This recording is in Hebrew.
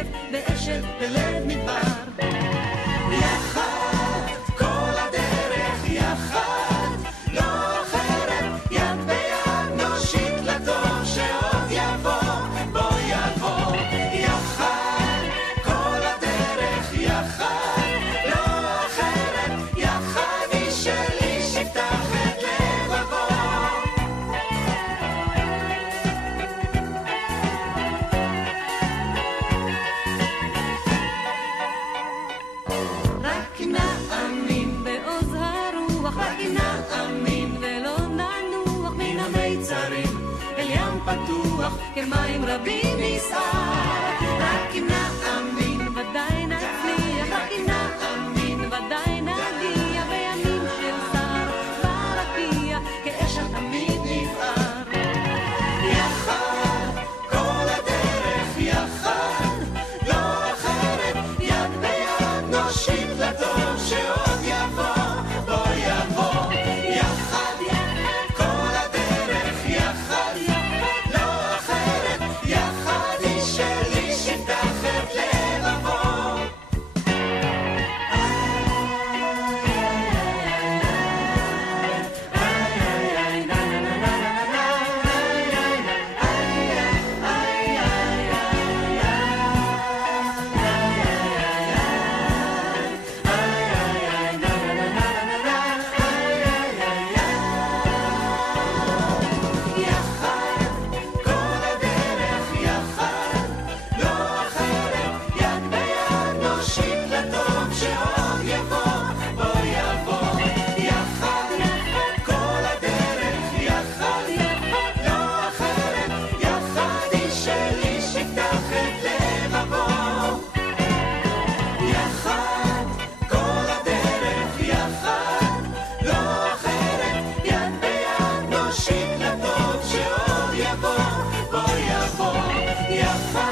ערב באשת בלב מדבר. יחד כל הדרך יחד, לא אחרת, יד ביד נושיט לטוב שעוד יבוא, בוא יבוא. יחד כל הדרך יחד, לא אחרת, יחד איש אל איש יפתח את לבבו. רק נאמין בעוז הרוח, רק נאמין ולא ננוח מן המיצרים אל ים פתוח כמים רבים נסער. רק נאמין ודאי נצליח, רק נאמין ודאי נגיע בימים של שר ברקיע כאש התמיד נפער. יחד כל הדרך יחד, לא אחרת, יד ביד נושיט לטוב שעוד יבוא, בוא יבוא. יחד כל הדרך יחד, לא אחרת, יחד איש אל איש יפתח את לבבו. יחד